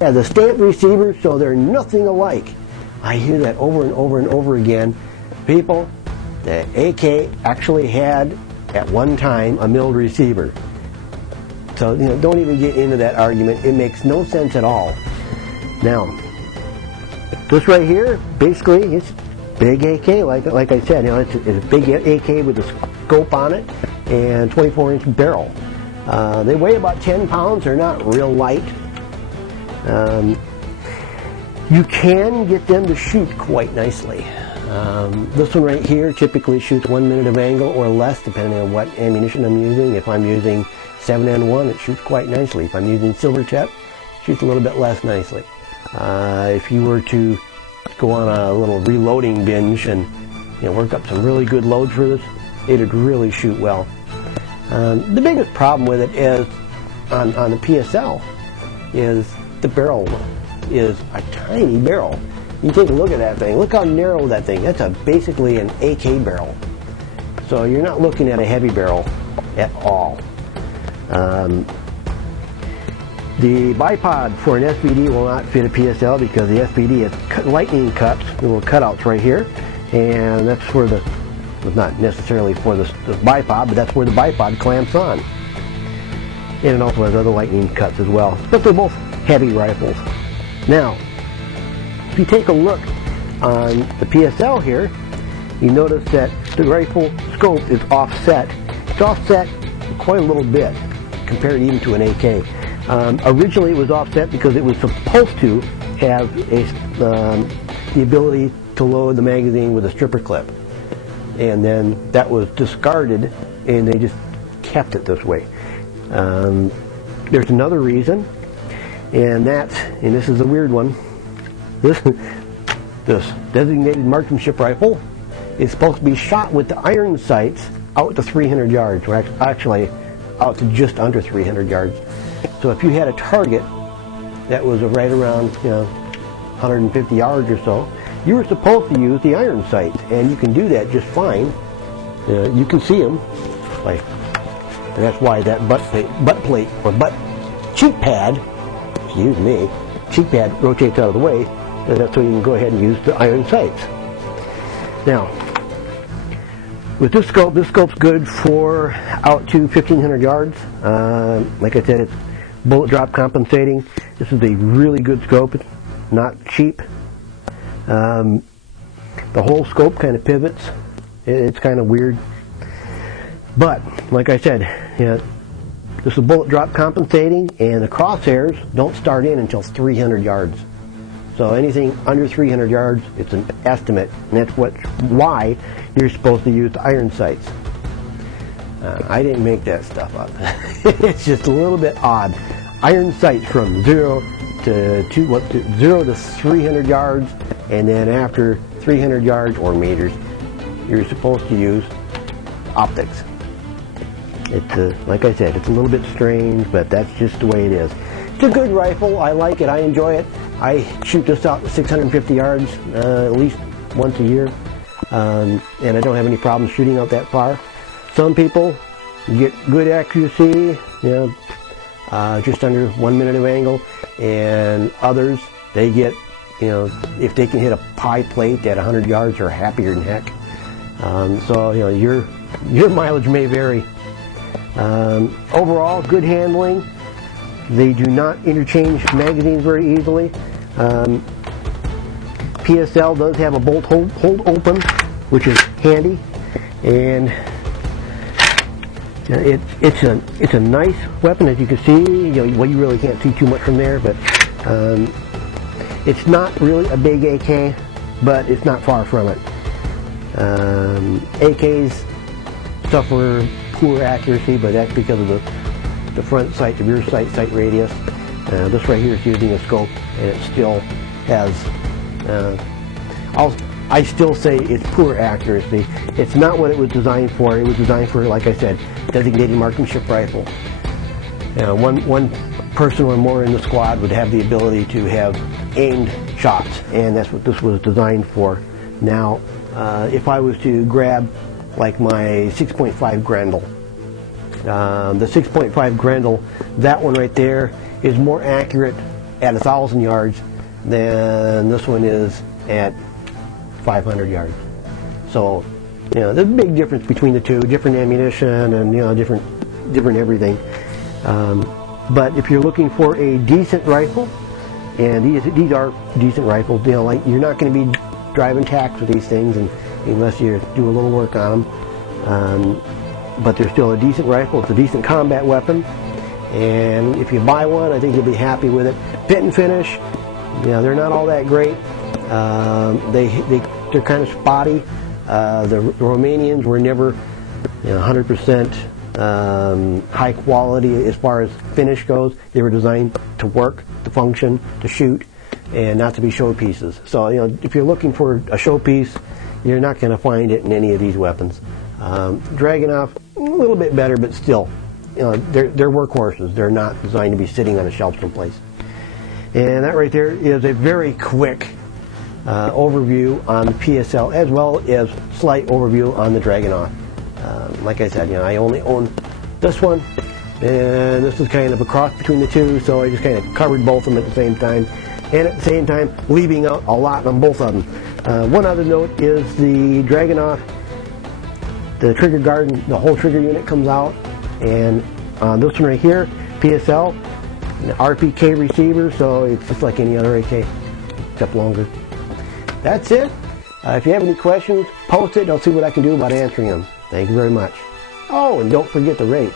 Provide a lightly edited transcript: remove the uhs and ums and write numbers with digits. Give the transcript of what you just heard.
has a stamped receiver, so they're nothing alike. I hear that over and over and over again. People, the AK actually had at one time a milled receiver. So don't even get into that argument. It makes no sense at all. Now, this right here, basically, it's big AK. Like I said, it's a big AK with a scope on it and 24-inch barrel. They weigh about 10 pounds. They're not real light. You can get them to shoot quite nicely. This one right here typically shoots 1 minute of angle or less, depending on what ammunition I'm using. If I'm using 7N1, it shoots quite nicely. If I'm using Silvertip, it shoots a little bit less nicely. If you were to go on a little reloading binge and work up some really good loads for this, it'd really shoot well. The biggest problem with it is on the PSL is the barrel is a tiny barrel. You take a look at that thing. Look how narrow that thing is. That's basically an AK barrel. So you're not looking at a heavy barrel at all. The bipod for an SVD will not fit a PSL because the SVD has lightning cuts, little cutouts right here, and that's for the, well, not necessarily for the bipod, but that's where the bipod clamps on. And it also has other lightning cuts as well. But they're both heavy rifles. Now, if you take a look on the PSL here, you notice that the rifle scope is offset. It's offset quite a little bit compared even to an AK. Originally it was offset because it was supposed to have the ability to load the magazine with a stripper clip. And then that was discarded and they just kept it this way. There's another reason, and this is a weird one. This designated marksmanship rifle is supposed to be shot with the iron sights out to 300 yards, or actually out to just under 300 yards. So if you had a target that was right around 150 yards or so, you were supposed to use the iron sights, and you can do that just fine. You can see them, and that's why that butt cheek pad, excuse me, cheek pad rotates out of the way. That's so you can go ahead and use the iron sights. Now, with this scope's good for out to 1,500 yards. Like I said, it's bullet drop compensating. This is a really good scope. It's not cheap. The whole scope kind of pivots. It's kind of weird. But, like I said, this is bullet drop compensating, and the crosshairs don't start in until 300 yards. So anything under 300 yards, it's an estimate, and that's why you're supposed to use the iron sights. I didn't make that stuff up. It's just a little bit odd. Iron sights from 0 to 300 yards, and then after 300 yards or meters, you're supposed to use optics. It's like I said, it's a little bit strange, but that's just the way it is. It's a good rifle. I like it. I enjoy it. I shoot this out to 650 yards at least once a year, and I don't have any problems shooting out that far. Some people get good accuracy, just under 1 minute of angle, and others, they get, if they can hit a pie plate at 100 yards, they're happier than heck. So your mileage may vary. Overall, good handling. They do not interchange magazines very easily. PSL does have a bolt hold open, which is handy, and it's a nice weapon, as you can see. You really can't see too much from there, but it's not really a big AK, but it's not far from it. AKs suffer poor accuracy, but that's because of the front sight, the rear sight radius. This right here is using a scope, and it still has, I still say it's poor accuracy. It's not what it was designed for. It was designed for, like I said, designated marksmanship rifle. One person or more in the squad would have the ability to have aimed shots, and that's what this was designed for. Now, if I was to grab like my 6.5 Grendel, the 6.5 Grendel, that one right there is more accurate at 1,000 yards than this one is at 500 yards. So, you know, there's a big difference between the two, different ammunition and, you know, different everything. But if you're looking for a decent rifle, and these are decent rifles, you know, like you're not going to be driving tacks with these things unless you do a little work on them. But they're still a decent rifle. It's a decent combat weapon. And if you buy one, I think you'll be happy with it. Fit and finish, you know, they're not all that great. They're kind of spotty. The Romanians were never, you know, 100% high quality as far as finish goes. They were designed to work, to function, to shoot, and not to be showpieces. So, you know, if you're looking for a showpiece, you're not going to find it in any of these weapons. Dragonov, a little bit better, but still, you know, they're workhorses. They're not designed to be sitting on a shelf someplace. And that right there is a very quick overview on the PSL, as well as slight overview on the Dragonov. Like I said, you know, I only own this one, and this is kind of a cross between the two, so I just kind of covered both of them at the same time, and at the same time leaving out a lot on both of them. One other note is the Dragonov, the trigger guard, the whole trigger unit comes out, and this one right here, PSL, an RPK receiver, so it's just like any other AK, except longer. That's it. If you have any questions, post it. I'll see what I can do about answering them. Thank you very much. Oh, and don't forget to rate.